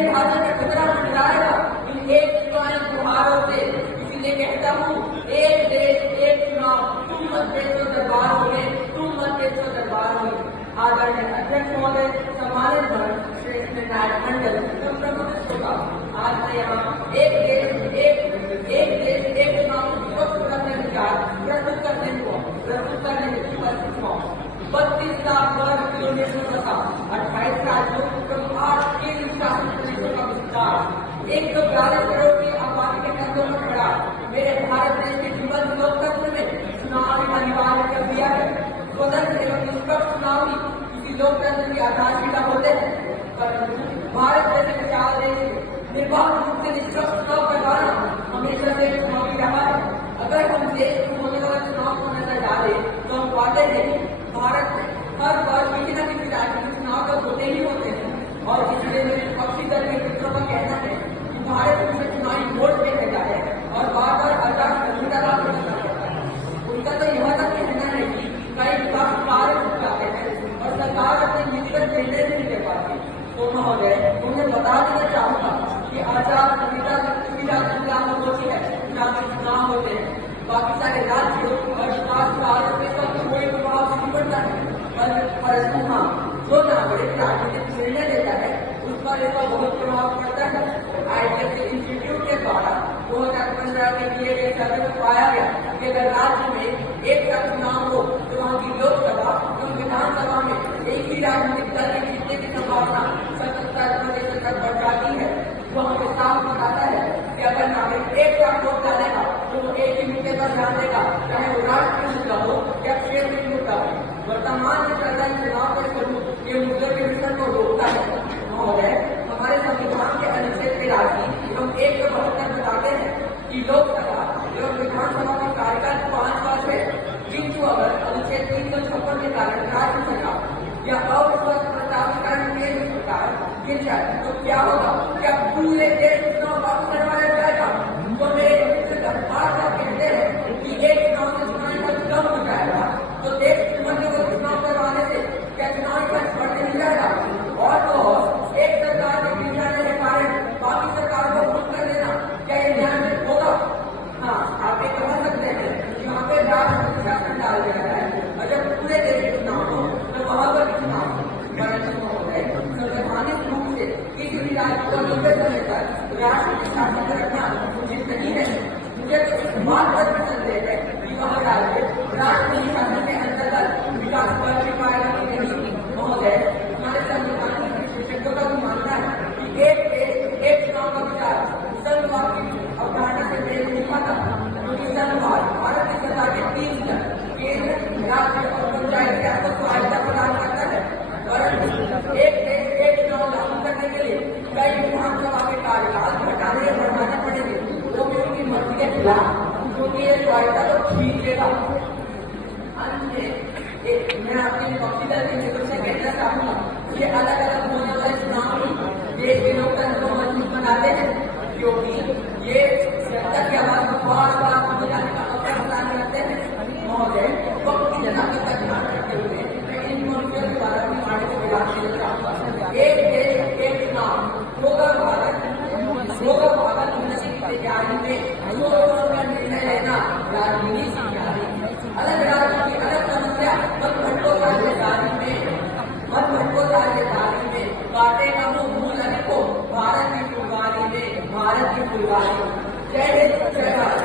मेरी भाषा का खतरा मंडराएगा इन एक चुनावी त्योहारों से। इसीलिए कहता हूँ, एक देश एक चुनाव, तुम मत बेचो दरबार में, तुम मत बेचो दरबार में। आदरणीय अध्यक्ष महोदय, सम्मानित श्रेष्ठ निर्णायक मंडल, प्रमुख होगा, आज मैं यहाँ एक देश एक चुनाव करने विचार प्रस्तुत करने की उपस्थित हूँ। 32 लाख वर्ग किलोमीटर तथा 28 राज्यों एवं 8 केंद्र शासित प्रदेशों का विस्तार, 142 करोड़ की आबादी के कंधों पर खड़ा मेरे भारत देश के जीवन लोकतंत्र में चुनाव अनिवार्य कर दिया है। स्वतंत्र एवं निष्पक्ष चुनाव ही किसी लोकतंत्र की आधारशिला होते हैं, परंतु भारत जैसे विशाल देश में निर्बाध रूप से निष्पक्ष चुनाव करवाना हमेशा से चुनौती रहा है। अगर हम देश में होने वाले चुनाव को नजर डालें तो हम पाते हैं कि भारत में हर बार किसी न किसी राज्य में चुनाव तो होते ही होते हैं, और इसलिए मेरे विपक्षी दल के मित्रों का कहना है कि भारत में चुनावी वोट देने जाए और बार बार आचार संहिता लागू करना पड़ता है। उनका तो यह तक कहना है कि कई विकास कार्य रुक जाते हैं और सरकार अपने नीतिगत निर्णय नहीं ले पाती। तो महोदय, उन्हें बता देना चाहूंगा कि आचार संहिता किसी राज्य में लागू होती है जहाँ पे चुनाव होते हैं, बाकी सारे राज्यों और विकास कार्यों में तो कोई प्रभाव नहीं पड़ता है, परंतु हाँ, जो नागरिक राजनीतिक निर्णय लेता है उस पर इसका बहुत प्रभाव पड़ता है। आईटीएस इंस्टीट्यूट के द्वारा 2015 में किए गए सर्वे में पाया गया कि अगर राज्य में एक साथ चुनाव हो तो वहाँ की लोकसभा एवं विधानसभा में एक ही राजनीतिक दल के जीतने की संभावना 77% तक बढ़ जाती है। वो हमें साफ बताता है कि अगर नागरिक एक साथ वोट डालेगा तो वो एक ही मुद्दे पर ध्यान देगा, चाहे वो राष्ट्रीय मुद्दा हो या क्षेत्रीय मुद्दा हो। वर्तमान में चल रहे चुनाव के स्वरूप ये मुद्दे के विषय को रोकता है। महोदय, हमारे संविधान के अनुच्छेद 83 एवं 172 बताते हैं कि लोकसभा एवं विधानसभा का कार्यकाल 5 वर्ष है, किंतु अगर अनुच्छेद 356 के कारण राज्य सरकार या अविश्वास प्रस्ताव करने केंद्र सरकार गिर जाए तो क्या होगा? क्या पूरे देश चुनाव वापस करवाया जाएगा? तो मेरे सरकार का कहते हैं कि एक चुनाव से चुनाव का कम हो जाएगा तो देश मध्य को चुनाव करवाने से क्या चुनाव खर्च बढ़ते नहीं जाएगा? और तो एक सरकार के गिर जाने के कारण बाकी सरकार को मुक्त कर देना, क्या ये ध्यान में होगा? हाँ, आप ये कह सकते हैं कि वहाँ पे राष्ट्रपति शासन डाल दिया है और जब पूरे देश के चुनाव हो तो वहाँ पर चुनाव, परंतु महोदय, संवैधानिक रूप से किसी भी राज्य को लंबे समय तक राष्ट्रपति शासन रखना उचित नहीं है। मुझे तो इस बात पर भी संदेह है कि वह राज्य राष्ट्रपति शासन के अंतर्गत विकास कर भी पाएगा कि नहीं। महोदय, हमारे संविधान के विशेषज्ञों का भी मानना है कि एक देश एक चुनाव का विचार संघवाद की अवधारणा से मेल नहीं खाता, क्योंकि संघवाद भारत की सरकार के 3 स्तर केंद्र, राज्य और पंचायत राज को स्वायत्तता प्रदान करता है, परंतु एक देश एक चुनाव लागू करने के लिए कई विधानसभा के कार्यकाल घटाने या बढ़ाने पड़ेंगे, वो भी उनकी मर्जी के खिलाफ, क्योंकि ये स्वायत्तता तो छीन लेगा। अंत में मैं अपने विपक्षी दल के मित्रों से कहना चाहूंगा, ये अलग अलग होने वाले चुनाव देश के लोकतंत्र को मजबूत बनाते हैं, क्योंकि ये जनता की आवाज को बार बार हो जाने का अवसर प्रदान करते हैं। महोदय, वक्त की जनता का ध्यान रखते हुए मैं इन मनुष्यों के द्वारा भी आगे को विराम देना चाहूंगा। एक देश एक चुनाव होगा भारत उन्नति की तैयारी में सोच का निर्णय लेना राजनीति की तैयारी, अलग राज्य की अलग समस्या मत भटकोदार के दारी में काटेगा वो मूल को भारत की फुलवारी में, भारत की फुलवारी। जय हिंद, जय भारत।